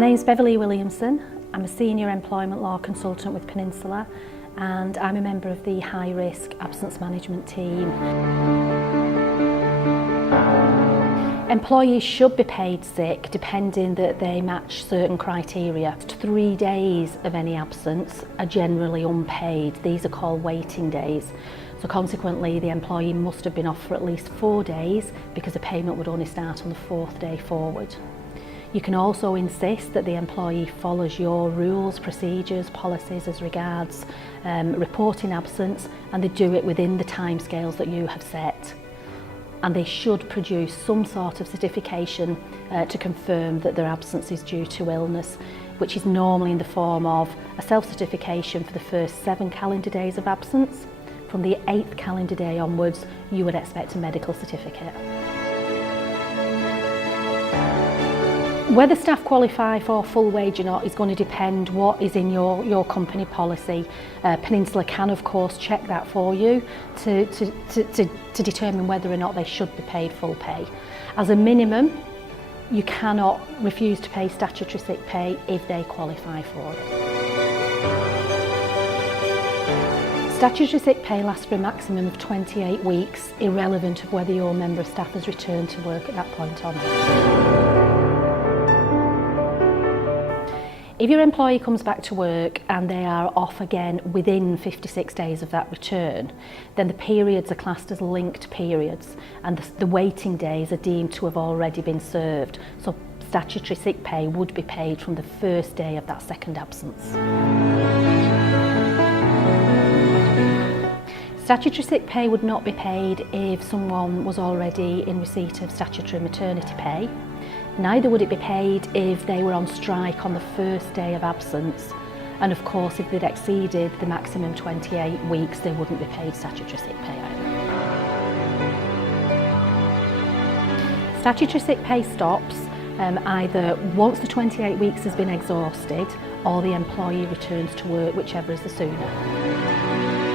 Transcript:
My name's Beverly Williamson. I'm a Senior Employment Law Consultant with Peninsula and I'm a member of the High Risk Absence Management team. Employees should be paid sick depending that they match certain criteria. 3 days of any absence are generally unpaid. These are called waiting days. So consequently the employee must have been off for at least 4 days because the payment would only start on the 4th day forward. You can also insist that the employee follows your rules, procedures, policies as regards reporting absence, and they do it within the timescales that you have set. And they should produce some sort of certification to confirm that their absence is due to illness, which is normally in the form of a self-certification for the first 7 calendar days of absence. From the 8th calendar day onwards, you would expect a medical certificate. Whether staff qualify for full wage or not is going to depend what is in your company policy. Peninsula can of course check that for you to determine whether or not they should be paid full pay. As a minimum, you cannot refuse to pay statutory sick pay if they qualify for it. Statutory sick pay lasts for a maximum of 28 weeks, irrelevant of whether your member of staff has returned to work at that point or not. If your employee comes back to work and they are off again within 56 days of that return, then the periods are classed as linked periods and the waiting days are deemed to have already been served. So statutory sick pay would be paid from the first day of that second absence. Statutory sick pay would not be paid if someone was already in receipt of statutory maternity pay. Neither would it be paid if they were on strike on the first day of absence. And of course, if they'd exceeded the maximum 28 weeks, they wouldn't be paid statutory sick pay either. Statutory sick pay stops either once the 28 weeks has been exhausted or the employee returns to work, whichever is the sooner.